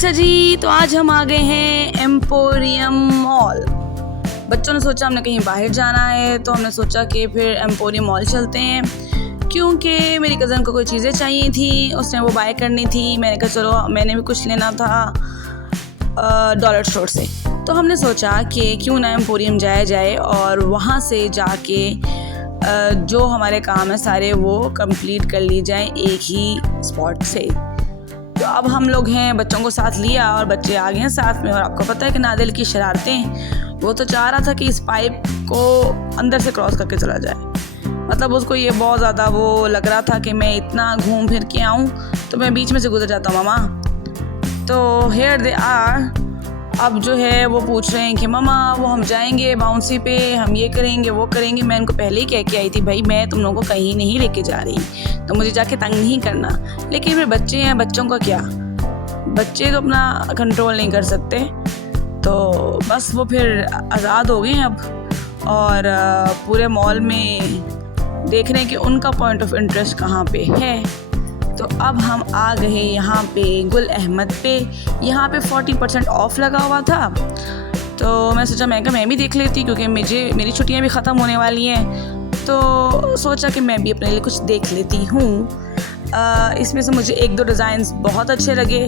अच्छा जी, तो आज हम आ गए हैं एम्पोरियम मॉल। बच्चों ने सोचा हमने कहीं बाहर जाना है, तो हमने सोचा कि फिर एम्पोरियम मॉल चलते हैं, क्योंकि मेरी कज़न को कोई चीज़ें चाहिए थी, उसने वो बाय करनी थी। मैंने कहा चलो, मैंने भी कुछ लेना था डॉलर स्टोर से। तो हमने सोचा कि क्यों ना एम्पोरियम जाया जाए और वहाँ से जाके जो हमारे काम है सारे वो कंप्लीट कर ली जाए एक ही स्पॉट से। तो अब हम लोग हैं, बच्चों को साथ लिया और बच्चे आ गए हैं साथ में। और आपको पता है कि नादिल की शरारतें, वो तो चाह रहा था कि इस पाइप को अंदर से क्रॉस करके चला जाए। मतलब उसको ये बहुत ज़्यादा वो लग रहा था कि मैं इतना घूम फिर के आऊँ तो मैं बीच में से गुजर जाता हूँ मामा। तो हियर दे आर, अब जो है वो पूछ रहे हैं कि मामा वो हम जाएंगे बाउंसी पे, हम ये करेंगे वो करेंगे। मैं इनको पहले ही कह के आई थी, भाई मैं तुम लोगों को कहीं नहीं लेके जा रही, तो मुझे जाके तंग नहीं करना। लेकिन फिर बच्चे हैं, बच्चों का क्या, बच्चे तो अपना कंट्रोल नहीं कर सकते। तो बस वो फिर आज़ाद हो गए हैं अब, और पूरे मॉल में देख रहे हैं कि उनका पॉइंट ऑफ इंटरेस्ट कहाँ पे है। तो अब हम आ गए यहाँ पे गुल अहमद पे। यहाँ पे 40% ऑफ लगा हुआ था, तो मैं सोचा मैं भी देख लेती, क्योंकि मेरी छुट्टियाँ भी ख़त्म होने वाली हैं। तो सोचा कि मैं भी अपने लिए कुछ देख लेती हूँ। इसमें से मुझे 1-2 डिज़ाइंस बहुत अच्छे लगे।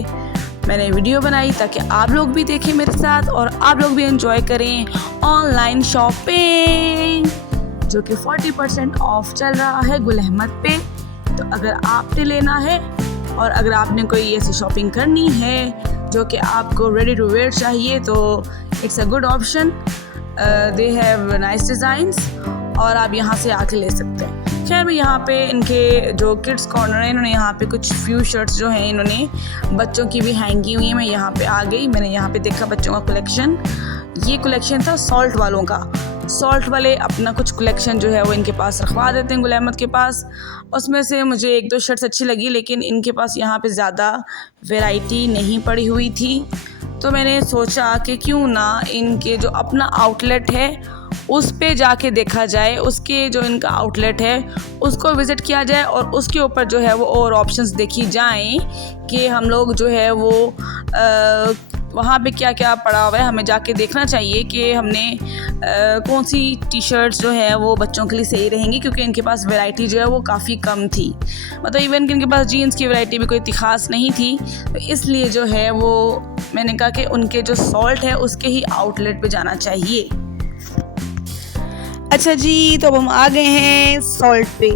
मैंने वीडियो बनाई ताकि आप लोग भी देखें मेरे साथ और आप लोग भी एंजॉय करें ऑनलाइन शॉपिंग, जो कि 40% ऑफ चल रहा है गुल अहमद पे। तो अगर आपने लेना है और अगर आपने कोई ऐसी शॉपिंग करनी है जो कि आपको रेडी टू वेयर चाहिए, तो it's a good option. They have nice designs और आप यहाँ से आके ले सकते हैं। खैर मैं यहाँ पे इनके जो किड्स कॉर्नर है, इन्होंने यहाँ पे कुछ फ्यू शर्ट्स जो हैं इन्होंने बच्चों की भी हैंगी हुई हैं। मैं यहाँ पे आ गई, मैंने यहाँ पे देखा बच्चों का कलेक्शन। ये कलेक्शन था सॉल्ट वालों का। सॉल्ट वाले अपना कुछ कलेक्शन जो है वो इनके पास रखवा देते हैं गुल अहमद के पास। उसमें से मुझे 1-2 शर्ट्स अच्छी लगी, लेकिन इनके पास यहाँ पे ज़्यादा वैरायटी नहीं पड़ी हुई थी। तो मैंने सोचा कि क्यों ना इनके जो अपना आउटलेट है उस पे जाके देखा जाए, उसके जो इनका आउटलेट है उसको विज़िट किया जाए और उसके ऊपर जो है वो और ऑप्शंस देखी जाएं कि हम लोग जो है वो वहाँ पे क्या क्या पड़ा हुआ है। हमें जाके देखना चाहिए कि हमने कौन सी टी-शर्ट्स जो है वो बच्चों के लिए सही रहेंगी, क्योंकि इनके पास वैरायटी जो है वो काफ़ी कम थी। मतलब इवन कि इनके पास जीन्स की वैरायटी भी कोई इतनी ख़ास नहीं थी। तो इसलिए जो है वो मैंने कहा कि उनके जो सॉल्ट है उसके ही आउटलेट पे जाना चाहिए। अच्छा जी, तो अब हम आ गए हैं सॉल्ट पे।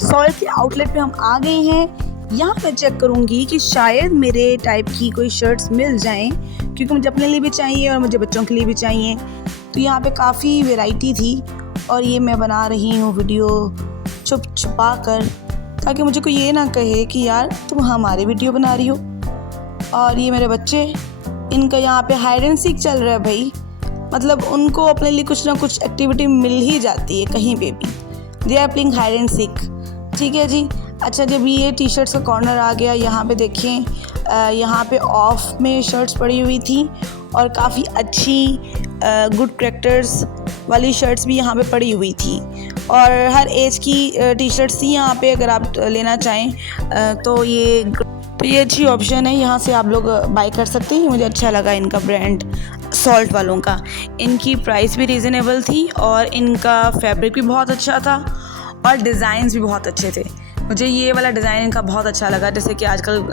सॉल्ट के आउटलेट पे हम आ गए हैं। यहाँ मैं चेक करूँगी कि शायद मेरे टाइप की कोई शर्ट्स मिल जाएं, क्योंकि मुझे अपने लिए भी चाहिए और मुझे बच्चों के लिए भी चाहिए। तो यहाँ पे काफ़ी वैरायटी थी और ये मैं बना रही हूँ वीडियो छुपा कर, ताकि मुझे कोई ये ना कहे कि यार तुम हमारी वीडियो बना रही हो। और ये मेरे बच्चे, इनका यहाँ पे हाइड एंड सीक चल रहा है भाई। मतलब उनको अपने लिए कुछ ना कुछ एक्टिविटी मिल ही जाती है कहीं पे भी। They are playing hide and seek, ठीक है जी। अच्छा, जब ये टी शर्ट्स का कॉर्नर आ गया, यहाँ पे देखें, यहाँ पे ऑफ में शर्ट्स पड़ी हुई थी और काफ़ी अच्छी गुड कैरेक्टर्स वाली शर्ट्स भी यहाँ पे पड़ी हुई थी। और हर एज की टी शर्ट्स थी यहाँ पे, अगर आप लेना चाहें तो ये अच्छी ऑप्शन है। यहाँ से आप लोग बाय कर सकते हैं। मुझे अच्छा लगा इनका ब्रांड सॉल्ट वालों का। इनकी प्राइस भी रीज़नेबल थी और इनका फैब्रिक भी बहुत अच्छा था और डिज़ाइंस भी बहुत अच्छे थे। मुझे ये वाला डिज़ाइन इनका बहुत अच्छा लगा। जैसे कि आजकल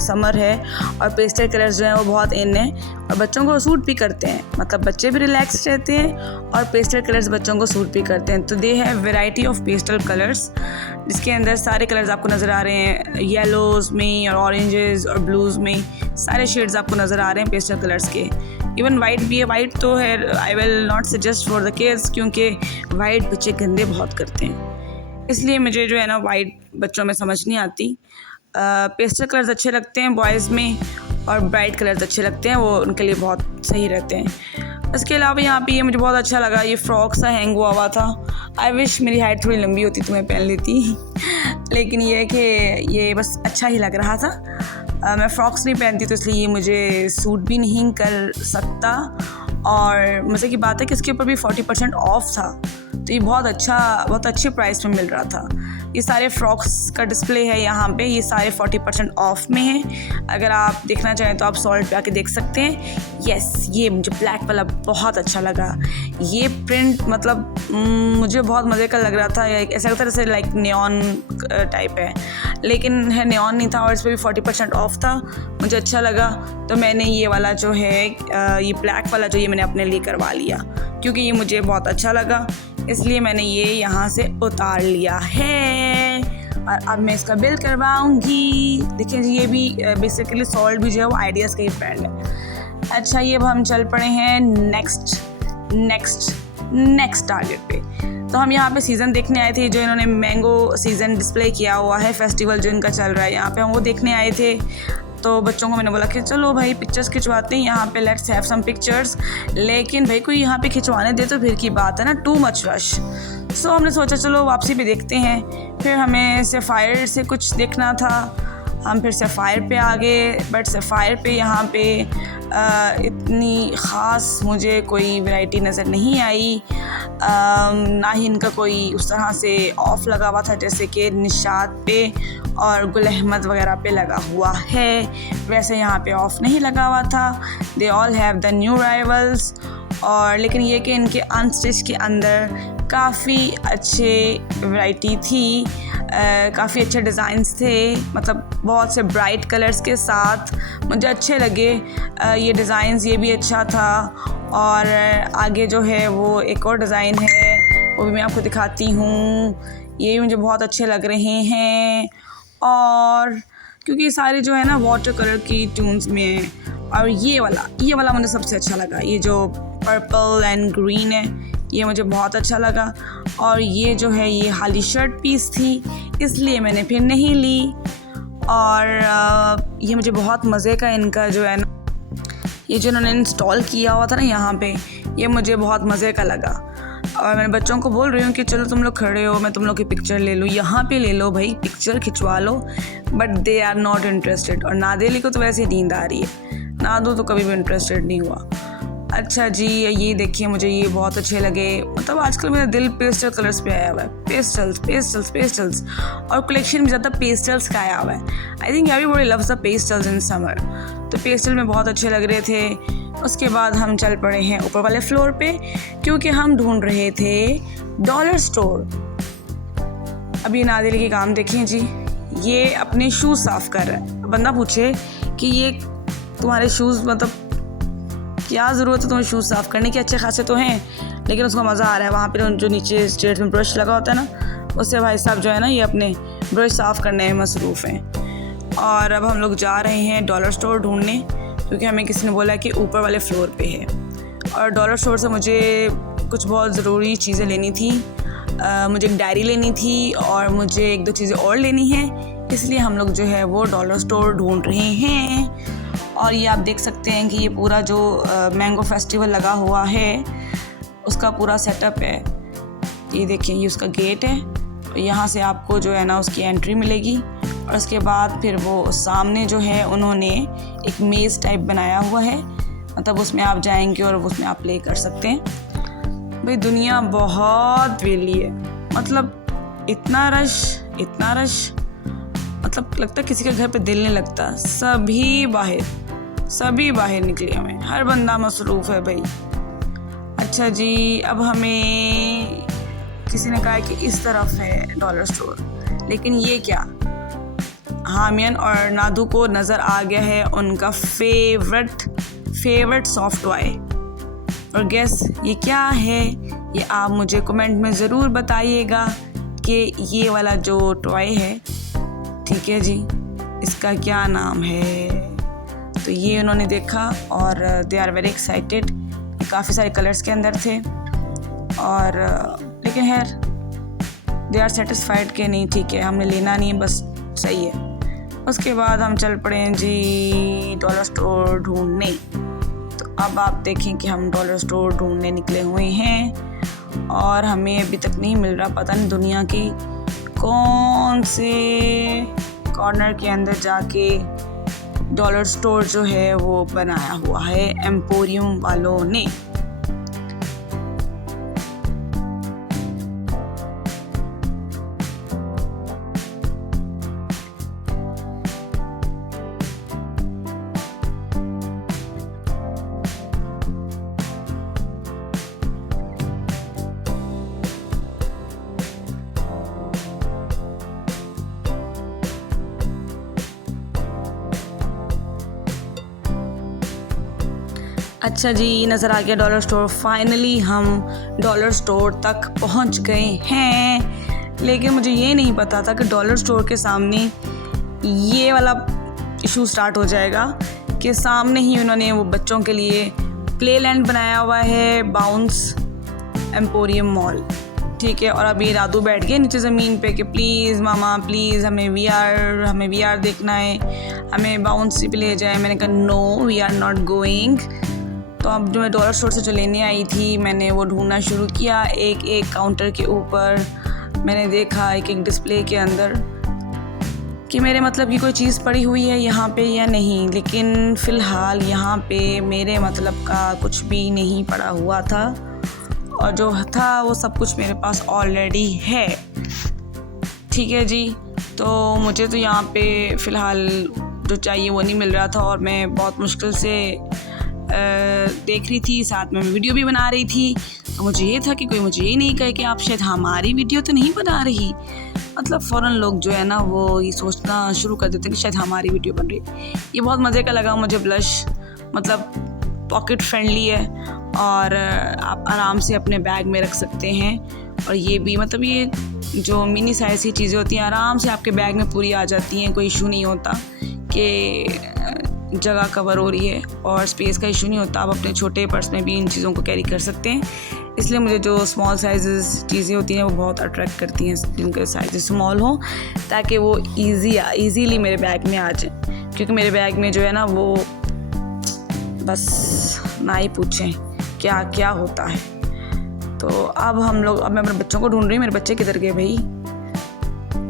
समर है और पेस्टल कलर्स जो हैं वो बहुत इन है और बच्चों को सूट भी करते हैं। मतलब बच्चे भी रिलैक्स रहते हैं और पेस्टल कलर्स बच्चों को सूट भी करते हैं। तो they have variety of pastel colours, जिसके अंदर सारे कलर्स आपको नज़र आ रहे हैं। येलोज़ में और ऑरेंजेस और ब्लूज़ में सारे शेड्स आपको नज़र आ रहे हैं पेस्टल कलर्स के। इवन वाइट भी है। वाइट तो है, I will not suggest for the kids, क्योंकि वाइट बच्चे गंदे बहुत करते हैं, इसलिए मुझे जो है ना वाइट बच्चों में समझ नहीं आती। पेस्टल कलर्स अच्छे लगते हैं बॉयज़ में और ब्राइट कलर्स अच्छे लगते हैं, वो उनके लिए बहुत सही रहते हैं। इसके अलावा यहाँ पे ये मुझे बहुत अच्छा लगा, ये फ्रॉक सा हैंग हुआ हुआ था। आई विश मेरी हाइट थोड़ी लंबी होती तो मैं पहन लेती लेकिन ये कि ये बस अच्छा ही लग रहा था। मैं फ्रॉक्स नहीं पहनती तो इसलिए ये मुझे सूट भी नहीं कर सकता। और मज़े की बात है कि इसके ऊपर भी 40% ऑफ था, तो ये बहुत अच्छे प्राइस में मिल रहा था। ये सारे फ्रॉक्स का डिस्प्ले है यहाँ पे, ये सारे 40% ऑफ में हैं। अगर आप देखना चाहें तो आप सॉल्ट पे आके देख सकते हैं। यस, ये मुझे ब्लैक वाला बहुत अच्छा लगा। ये प्रिंट मतलब मुझे बहुत मज़े का लग रहा था। ऐसा लगता है जैसे लाइक नियॉन टाइप है, लेकिन है नियॉन नहीं था और इस पर भी 40% ऑफ था। मुझे अच्छा लगा तो मैंने ये वाला जो है ये ब्लैक वाला जो ये मैंने अपने लिए करवा लिया, क्योंकि ये मुझे बहुत अच्छा लगा, इसलिए मैंने ये यहाँ से उतार लिया है। और अब मैं इसका बिल करवाऊँगी। देखिए जी, ये भी बेसिकली सॉल्ट भी जो है वो आइडियाज़ का ही ब्रांड है। अच्छा, ये अब हम चल पड़े हैं नेक्स्ट टारगेट पे। तो हम यहाँ पे सीज़न देखने आए थे, जो इन्होंने मैंगो सीज़न डिस्प्ले किया हुआ है, फेस्टिवल जो इनका चल रहा है यहाँ पे, हम वो देखने आए थे। तो बच्चों को मैंने बोला कि चलो भाई पिक्चर्स खिंचवाते हैं यहाँ पे, लेट्स हैव सम पिक्चर्स। लेकिन भाई कोई यहाँ पे खिंचवाने दे तो फिर की बात है ना, टू मच रश। सो हमने सोचा चलो वापसी पे देखते हैं। फिर हमें सफ़ायर से कुछ देखना था, हम फिर सफ़ायर पे आ गए। बट सफ़ायर पे यहाँ पे इतनी ख़ास मुझे कोई वैरायटी नज़र नहीं आई। ना ही इनका कोई उस तरह से ऑफ़ लगा हुआ था जैसे कि निशात पे और गुल अहमद वगैरह पे लगा हुआ है, वैसे यहाँ पे ऑफ़ नहीं लगा हुआ था। They all have the new rivals. और लेकिन ये कि इनके अनस्टिच के अंदर काफ़ी अच्छे वैरायटी थी, काफ़ी अच्छे डिज़ाइंस थे, मतलब बहुत से ब्राइट कलर्स के साथ मुझे अच्छे लगे ये डिज़ाइंस। ये भी अच्छा था। और आगे जो है वो एक और डिज़ाइन है, वो भी मैं आपको दिखाती हूँ। ये भी मुझे बहुत अच्छे लग रहे हैं। और क्योंकि ये सारे जो है ना वाटर कलर की ट्यून्स में हैं। और ये वाला मुझे सबसे अच्छा लगा, ये जो पर्पल एंड ग्रीन है, ये मुझे बहुत अच्छा लगा। और ये जो है ये खाली शर्ट पीस थी, इसलिए मैंने फिर नहीं ली। और ये मुझे बहुत मज़े का इनका जो है ना, ये जो इन्होंने इंस्टॉल किया हुआ था ना यहाँ पे, ये मुझे बहुत मज़े का लगा। और मैं बच्चों को बोल रही हूँ कि चलो तुम लोग खड़े हो, मैं तुम लोग की पिक्चर ले लूँ, यहाँ पे ले लो भाई, पिक्चर खिंचवा लो। But they are not interested. और नादेली को तो वैसे ही नींद आ रही है, नादू तो कभी भी इंटरेस्टेड नहीं हुआ। अच्छा जी, ये देखिए, मुझे ये बहुत अच्छे लगे। मतलब आजकल मेरा दिल पेस्टल कलर्स पे आया हुआ है, पेस्टल्स। और कलेक्शन भी ज़्यादा पेस्टल्स का आया हुआ है। I think everybody loves the pastels in summer, तो पेस्टल में बहुत अच्छे लग रहे थे। उसके बाद हम चल पड़े हैं ऊपर वाले फ्लोर पे, क्योंकि हम ढूंढ रहे थे डॉलर स्टोर। अभी नादिल के काम देखें जी, ये अपने शूज़ साफ़ कर रहा है। बंदा पूछे कि ये तुम्हारे शूज़, मतलब क्या ज़रूरत है तुम्हें शूज़ साफ़ करने की, अच्छे खासे तो हैं, लेकिन उसको मज़ा आ रहा है। वहाँ पर जो नीचे स्ट्रेट में ब्रश लगा होता है ना, उससे भाई साहब जो है ना ये अपने ब्रश साफ़ करने में मसरूफ़ हैं। और अब हम लोग जा रहे हैं डॉलर स्टोर ढूंढने, क्योंकि हमें किसी ने बोला कि ऊपर वाले फ्लोर पे है। और डॉलर स्टोर से मुझे कुछ बहुत ज़रूरी चीज़ें लेनी थी। मुझे एक डायरी लेनी थी और मुझे एक दो चीज़ें और लेनी हैं, इसलिए हम लोग जो है वो डॉलर स्टोर ढूंढ रहे हैं। और ये आप देख सकते हैं कि ये पूरा जो मैंगो फेस्टिवल लगा हुआ है उसका पूरा सेटअप है। ये देखिए, ये उसका गेट है, यहाँ से आपको जो है ना उसकी एंट्री मिलेगी। और उसके बाद फिर वो सामने जो है उन्होंने एक मेज़ टाइप बनाया हुआ है, मतलब उसमें आप जाएंगे और उसमें आप प्ले कर सकते हैं। भाई दुनिया बहुत वेली है, मतलब इतना रश, मतलब लगता है किसी के घर पे दिल नहीं लगता। सभी बाहर निकले हमें, हर बंदा मसरूफ़ है भाई। अच्छा जी, अब हमें किसी ने कहा कि इस तरफ है डॉलर स्टोर, लेकिन ये क्या, हामियन और नादू को नज़र आ गया है उनका फेवरेट सॉफ्ट टॉय। और गेस ये क्या है, ये आप मुझे कमेंट में ज़रूर बताइएगा कि ये वाला जो टॉय है, ठीक है जी, इसका क्या नाम है। तो ये उन्होंने देखा और दे आर वेरी एक्साइटेड। काफ़ी सारे कलर्स के अंदर थे, और लेकिन खैर दे आर सेटिस्फाइड कि नहीं ठीक है, हमने लेना नहीं है, बस सही है। उसके बाद हम चल पड़े हैं जी डॉलर स्टोर ढूंढने। तो अब आप देखें कि हम डॉलर स्टोर ढूंढने निकले हुए हैं और हमें अभी तक नहीं मिल रहा। पता नहीं दुनिया की कौन से कॉर्नर के अंदर जाके डॉलर स्टोर जो है वो बनाया हुआ है एम्पोरियम वालों ने। अच्छा जी, नज़र आ गया डॉलर स्टोर। फाइनली हम डॉलर स्टोर तक पहुंच गए हैं, लेकिन मुझे ये नहीं पता था कि डॉलर स्टोर के सामने ये वाला इशू स्टार्ट हो जाएगा कि सामने ही उन्होंने वो बच्चों के लिए प्ले लैंड बनाया हुआ है, बाउंस एम्पोरियम मॉल, ठीक है। और अभी रादू बैठ गए नीचे ज़मीन पे कि प्लीज़ मामा प्लीज़ हमें वीआर देखना है, हमें बाउंस पे ले जाए। मैंने कहा no we are not going. तो अब जो मैं डॉलर स्टोर से जो लेने आई थी, मैंने वो ढूंढना शुरू किया एक एक काउंटर के ऊपर। मैंने देखा एक एक डिस्प्ले के अंदर कि मेरे मतलब की कोई चीज़ पड़ी हुई है यहाँ पे या नहीं, लेकिन फ़िलहाल यहाँ पे मेरे मतलब का कुछ भी नहीं पड़ा हुआ था, और जो था वो सब कुछ मेरे पास ऑलरेडी है, ठीक है जी। तो मुझे तो यहाँ पे फ़िलहाल जो चाहिए वो नहीं मिल रहा था, और मैं बहुत मुश्किल से देख रही थी, साथ में वीडियो भी बना रही थी। तो मुझे ये था कि कोई मुझे ये नहीं कहे कि आप शायद हमारी वीडियो तो नहीं बना रही। मतलब फ़ौरन लोग जो है ना वो ये सोचना शुरू कर देते हैं कि शायद हमारी वीडियो बन रही है। ये बहुत मज़े का लगा मुझे ब्लश, मतलब पॉकेट फ्रेंडली है और आप आराम से अपने बैग में रख सकते हैं। और ये भी मतलब ये जो मिनी साइज़ की चीज़ें होती हैं आराम से आपके बैग में पूरी आ जाती हैं, कोई इशू नहीं होता कि जगह कवर हो रही है, और स्पेस का इशू नहीं होता। आप अपने छोटे पर्स में भी इन चीज़ों को कैरी कर सकते हैं। इसलिए मुझे जो स्मॉल साइज़ चीज़ें होती हैं वो बहुत अट्रैक्ट करती हैं, जिनके साइज़ स्मॉल हो, ताकि वो ईज़ीली मेरे बैग में आ जाए। क्योंकि मेरे बैग में जो है ना वो बस ना ही पूछें क्या क्या होता है। तो अब मैं अपने बच्चों को ढूंढ रही हूँ। मेरे बच्चे किधर गए भाई?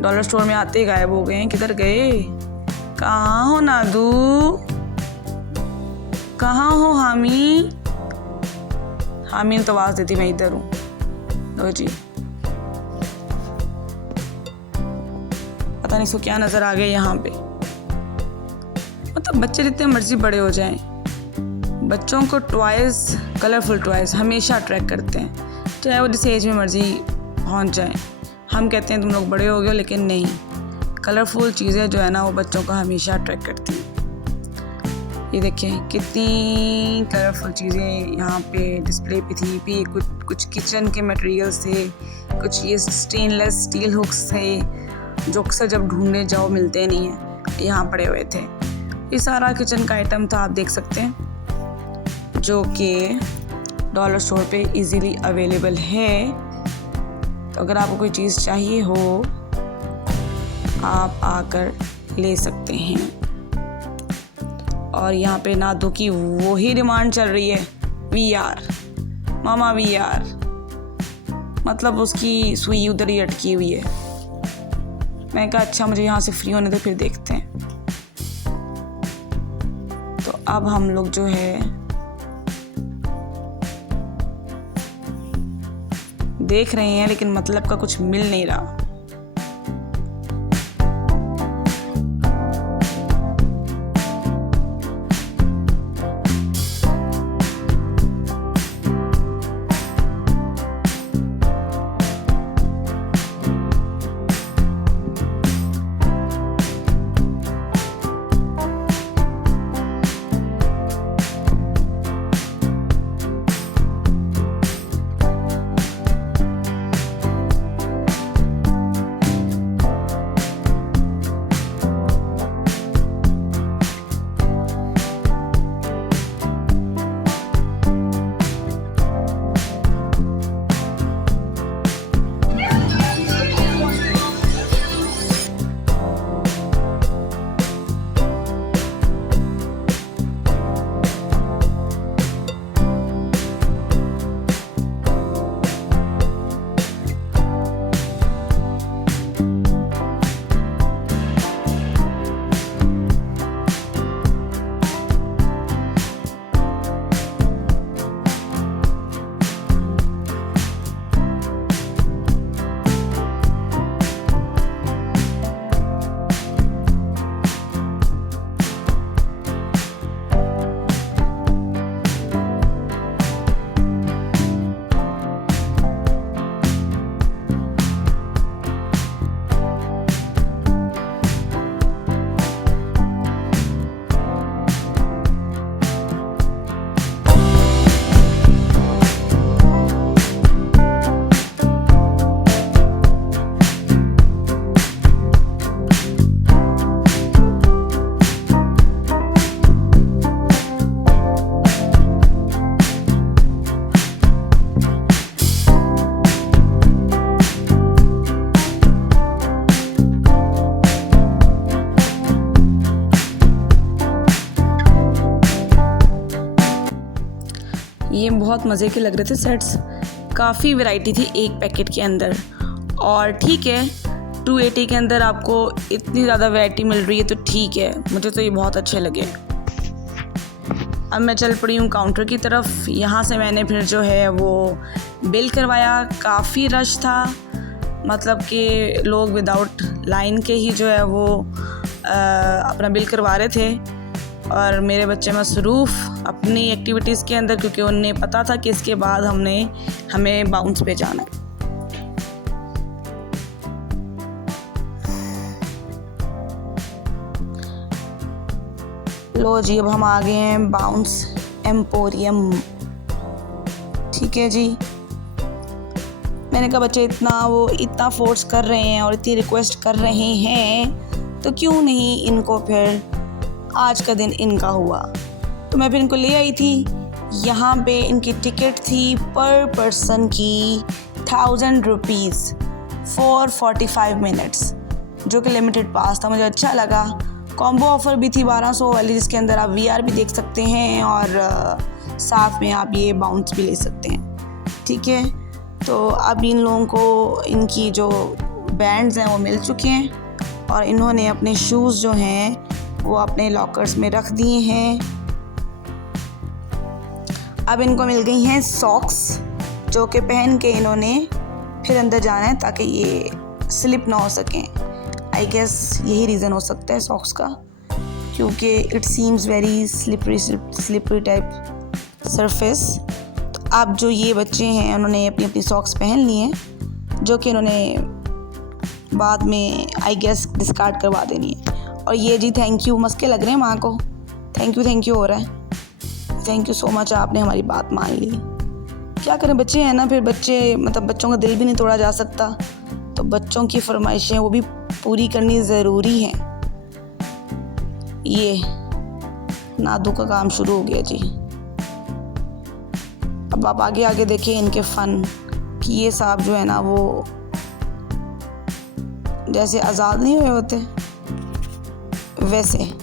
डॉलर स्टोर में आते गायब हो गए हैं, किधर गए? कहाँ हो नादू? कहाँ हो हामी? हामी ने तो आवाज़ देती मैं इधर हूँ। लो जी, पता नहीं इसको क्या नज़र आ गया यहाँ पे। मतलब बच्चे जितने मर्जी बड़े हो जाएं, बच्चों को टॉयज़, कलरफुल टॉयज़ हमेशा अट्रैक्ट करते हैं, चाहे वो जिस एज में मर्जी पहुँच जाएं। हम कहते हैं तुम लोग बड़े हो गए, लेकिन नहीं, कलरफुल चीज़ें जो है ना वो बच्चों को हमेशा अट्रैक्ट करती हैं। ये देखें कितनी कलरफुल चीज़ें यहाँ पे डिस्प्ले पे थी। भी कुछ किचन के मटेरियल्स थे, कुछ ये स्टेनलेस स्टील हुक्स थे जो अक्सर जब ढूंढने जाओ मिलते नहीं हैं, यहाँ पड़े हुए थे। ये सारा किचन का आइटम था, आप देख सकते हैं, जो कि डॉलर स्टोर पे इजीली अवेलेबल है। तो अगर आपको कोई चीज़ चाहिए हो आप आकर ले सकते हैं। और यहाँ पे नादू की वही डिमांड चल रही है, वीआर मामा वीआर, मतलब उसकी सुई उधर ही अटकी हुई है। मैंने कहा अच्छा मुझे यहाँ से फ्री होने दो, फिर देखते हैं। तो अब हम लोग जो है देख रहे हैं, लेकिन मतलब का कुछ मिल नहीं रहा। ये बहुत मज़े के लग रहे थे सेट्स, काफ़ी वैरायटी थी एक पैकेट के अंदर। और ठीक है, 280 के अंदर आपको इतनी ज़्यादा वैरायटी मिल रही है तो ठीक है, मुझे तो ये बहुत अच्छे लगे। अब मैं चल पड़ी हूँ काउंटर की तरफ। यहाँ से मैंने फिर जो है वो बिल करवाया। काफ़ी रश था, मतलब कि लोग विदाउट लाइन के ही जो है वो अपना बिल करवा रहे थे, और मेरे बच्चे मसरूफ़ अपनी एक्टिविटीज़ के अंदर, क्योंकि उन्हें पता था कि इसके बाद हमें बाउंस पे जाना है। लो जी, अब हम आ गए हैं बाउंस एम्पोरियम। ठीक है जी, मैंने कहा बच्चे इतना फोर्स कर रहे हैं और इतनी रिक्वेस्ट कर रहे हैं तो क्यों नहीं इनको फिर आज का दिन इनका हुआ। तो मैं फिर इनको ले आई थी। यहाँ पे इनकी टिकट थी पर पर्सन की 1000 रुपीज़ फॉर 45 मिनट्स, जो कि लिमिटेड पास था। मुझे अच्छा लगा। कॉम्बो ऑफ़र भी थी 1200 वाली, जिसके अंदर आप VR भी देख सकते हैं और साथ में आप ये बाउंस भी ले सकते हैं। ठीक है, तो अब इन लोगों को इनकी जो बैंड्स हैं वो मिल चुके हैं और इन्होंने अपने शूज़ जो हैं वो अपने लॉकर्स में रख दिए हैं। अब इनको मिल गई हैं सॉक्स, जो कि पहन के इन्होंने फिर अंदर जाना है ताकि ये स्लिप ना हो सकें। आई गेस यही रीज़न हो सकता है सॉक्स का, क्योंकि it seems very slippery type surface. तो अब जो ये बच्चे हैं उन्होंने अपनी अपनी सॉक्स पहन ली हैं, जो कि इन्होंने बाद में आई गेस डिस्कार्ड करवा देनी है। और ये जी थैंक यू मस्के लग रहे हैं माँ को, थैंक यू हो रहा है। थैंक यू सो मच, आपने हमारी बात मान ली। क्या करें, बच्चे हैं ना, फिर बच्चों का दिल भी नहीं तोड़ा जा सकता, तो बच्चों की फरमाइशें वो भी पूरी करनी ज़रूरी है। ये नादू का काम शुरू हो गया जी। अब आप आगे आगे देखिए इनके फ़न कि ये साहब जो है ना वो जैसे आज़ाद नहीं हुए होते वैसे।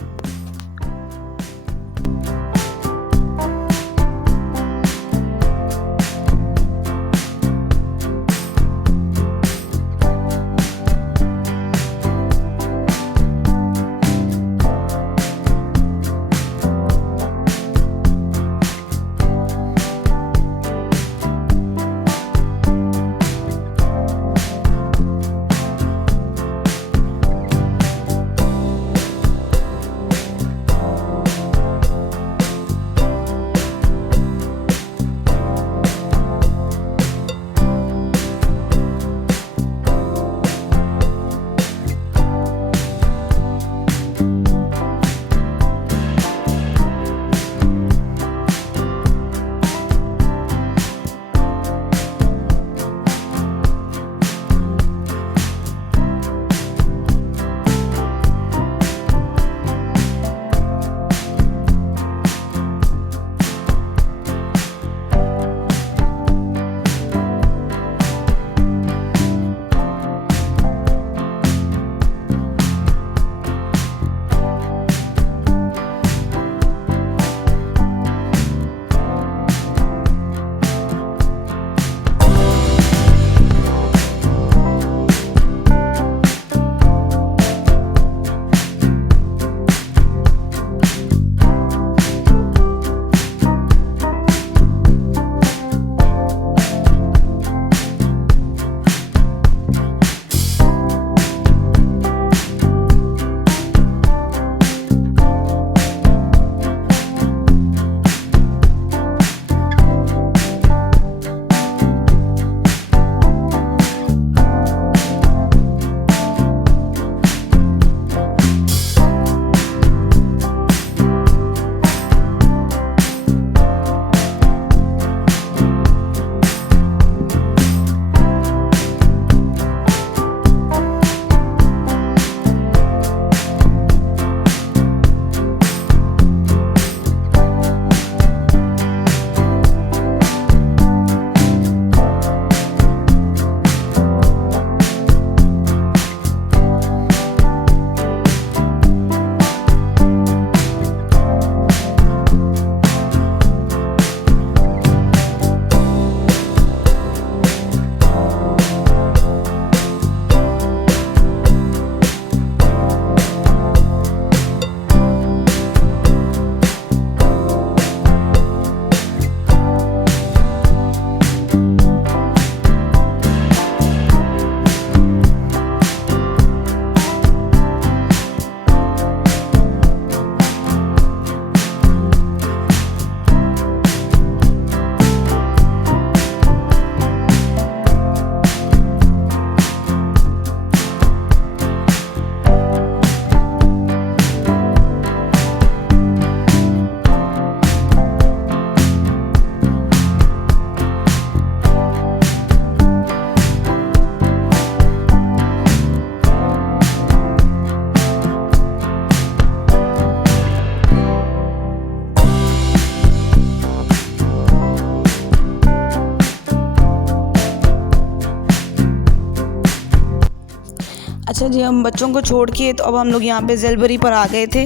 अच्छा जी, हम बच्चों को छोड़ के तो अब हम लोग यहाँ पे ज़ेलबरी पर आ गए थे,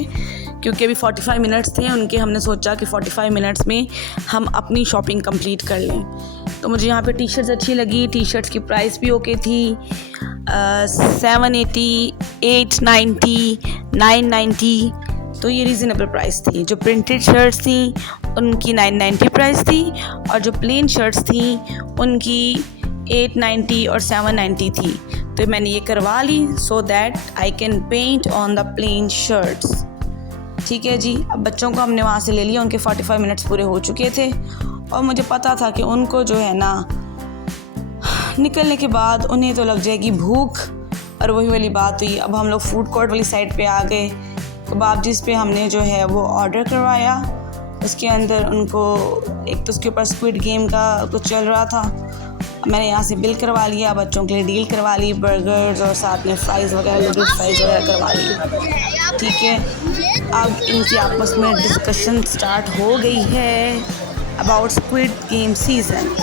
क्योंकि अभी 45 मिनट्स थे उनके। हमने सोचा कि 45 मिनट्स में हम अपनी शॉपिंग कंप्लीट कर लें। तो मुझे यहाँ पे टी शर्ट्स अच्छी लगी। टी शर्ट्स की प्राइस भी ओके थी, 780, 890, 990, तो ये रीज़नेबल प्राइस थी। जो प्रिंटेड शर्ट्स थी उनकी 990 प्राइस थी, और जो प्लेन शर्ट्स थी उनकी 890 और 790 थी। तो मैंने ये करवा ली so that I can paint on the plain shirts. ठीक है जी। अब बच्चों को हमने वहाँ से ले लिया, उनके 45 मिनट्स पूरे हो चुके थे, और मुझे पता था कि उनको जो है ना निकलने के बाद उन्हें तो लग जाएगी भूख, और वही वाली बात हुई। अब हम लोग फूड कोर्ट वाली साइड पे आ गए। कबाब जिस पे हमने जो है वो ऑर्डर करवाया, उसके अंदर उनको एक तो उसके ऊपर स्क्विड गेम का कुछ चल रहा था। मैंने यहाँ से बिल करवा लिया, बच्चों के लिए डील करवा ली, बर्गर्स और साथ में फ्राइज़ वगैरह, नूडल्स फ्राइज़ वगैरह करवा ली। ठीक है, अब इनकी आपस में डिस्कशन स्टार्ट हो गई है अबाउट स्क्विड गेम सीज़न।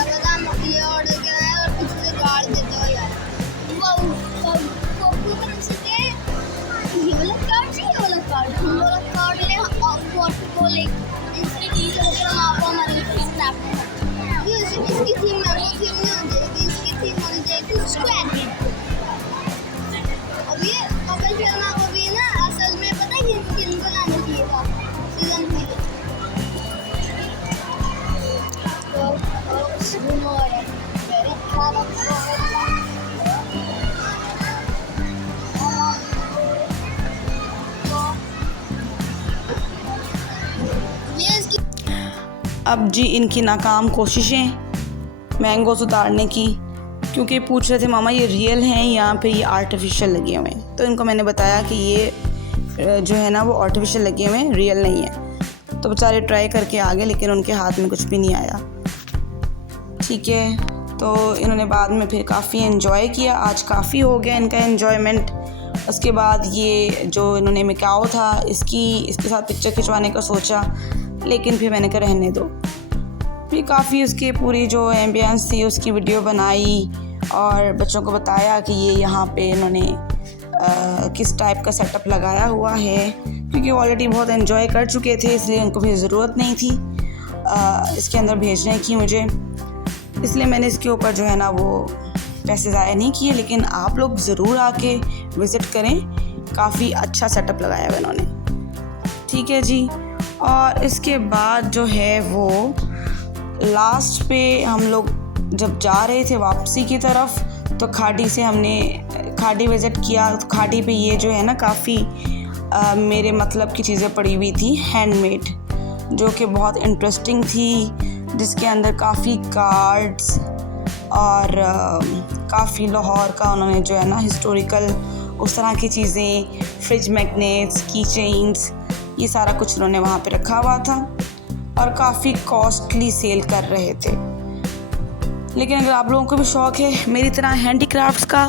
अब जी इनकी नाकाम कोशिशें मैंगोस उतारने की, क्योंकि पूछ रहे थे मामा ये रियल हैं यहाँ पे ये आर्टिफिशियल लगे हुए हैं। तो इनको मैंने बताया कि ये जो है ना वो आर्टिफिशियल लगे हुए हैं, रियल नहीं है। तो बेचारे ट्राई करके आ गए, लेकिन उनके हाथ में कुछ भी नहीं आया। ठीक है, तो इन्होंने बाद में फिर काफ़ी एंजॉय किया। आज काफ़ी हो गया इनका एंजॉयमेंट। उसके बाद ये जो इन्होंने मिकाओ था इसके साथ पिक्चर खिंचवाने का सोचा, लेकिन फिर मैंने कहा रहने दो। फिर काफ़ी उसके पूरी जो एम्बियंस थी उसकी वीडियो बनाई और बच्चों को बताया कि ये यहाँ पे इन्होंने किस टाइप का सेटअप लगाया हुआ है, क्योंकि ऑलरेडी बहुत एंजॉय कर चुके थे, इसलिए उनको फिर ज़रूरत नहीं थी इसके अंदर भेजने की मुझे। इसलिए मैंने इसके ऊपर जो है ना वो पैसे ज़ाया नहीं किए। लेकिन आप लोग ज़रूर आके विज़िट करें, काफ़ी अच्छा सेटअप लगाया हुआ इन्होंने। ठीक है जी। और इसके बाद जो है वो लास्ट पे हम लोग जब जा रहे थे वापसी की तरफ, तो खाड़ी से हमने खाड़ी विज़िट किया। तो खाड़ी पे ये जो है ना काफ़ी मेरे मतलब की चीज़ें पड़ी हुई थी, हैंडमेड, जो कि बहुत इंटरेस्टिंग थी, जिसके अंदर काफ़ी कार्ड्स और काफ़ी लाहौर का उन्होंने जो है ना हिस्टोरिकल उस तरह की चीज़ें, फ्रिज मैग्नेट्स, की चेन्स, ये सारा कुछ उन्होंने वहाँ पे रखा हुआ था और काफ़ी कॉस्टली सेल कर रहे थे। लेकिन अगर आप लोगों को भी शौक़ है मेरी तरह हैंडीक्राफ्ट्स का,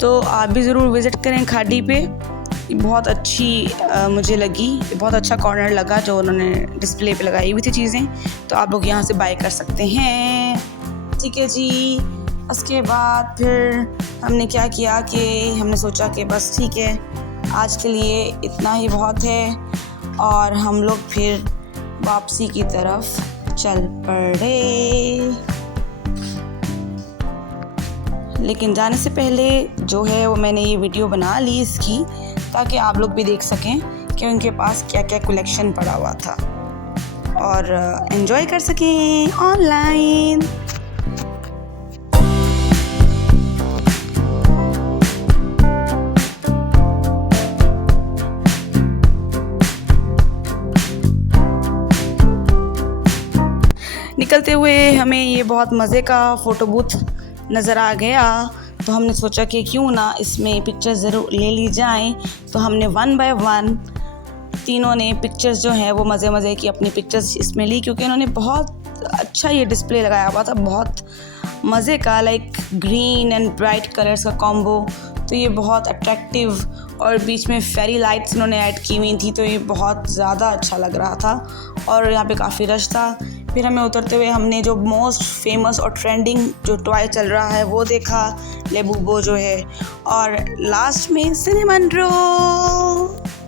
तो आप भी ज़रूर विज़िट करें खाड़ी पे। बहुत अच्छी मुझे लगी, बहुत अच्छा कॉर्नर लगा जो उन्होंने डिस्प्ले पे लगाई हुई थी चीज़ें, तो आप लोग यहाँ से बाय कर सकते हैं। ठीक है जी। उसके बाद फिर हमने क्या किया कि हमने सोचा कि बस ठीक है, आज के लिए इतना ही बहुत है, और हम लोग फिर वापसी की तरफ चल पड़े। लेकिन जाने से पहले जो है वो मैंने ये वीडियो बना ली इसकी, ताकि आप लोग भी देख सकें कि उनके पास क्या क्या कलेक्शन पड़ा हुआ था और एंजॉय कर सकें ऑनलाइन। निकलते हुए हमें ये बहुत मज़े का फ़ोटो बूथ नज़र आ गया, तो हमने सोचा कि क्यों ना इसमें पिक्चर्स ज़रूर ले ली जाएं। तो हमने 1 बाय 1 तीनों ने पिक्चर्स जो हैं वो मज़े की अपनी पिक्चर्स इसमें ली, क्योंकि उन्होंने बहुत अच्छा ये डिस्प्ले लगाया हुआ था, बहुत मज़े का, like green and bright colours का कॉम्बो। तो ये बहुत अट्रैक्टिव और बीच में फेरी लाइट्स इन्होंने ऐड की हुई थी, तो ये बहुत ज़्यादा अच्छा लग रहा था और यहाँ पे काफ़ी रश था। फिर हमें उतरते हुए हमने जो मोस्ट फेमस और ट्रेंडिंग जो टॉय चल रहा है वो देखा, लेबूबो जो है, और लास्ट में सिनेमन रोल।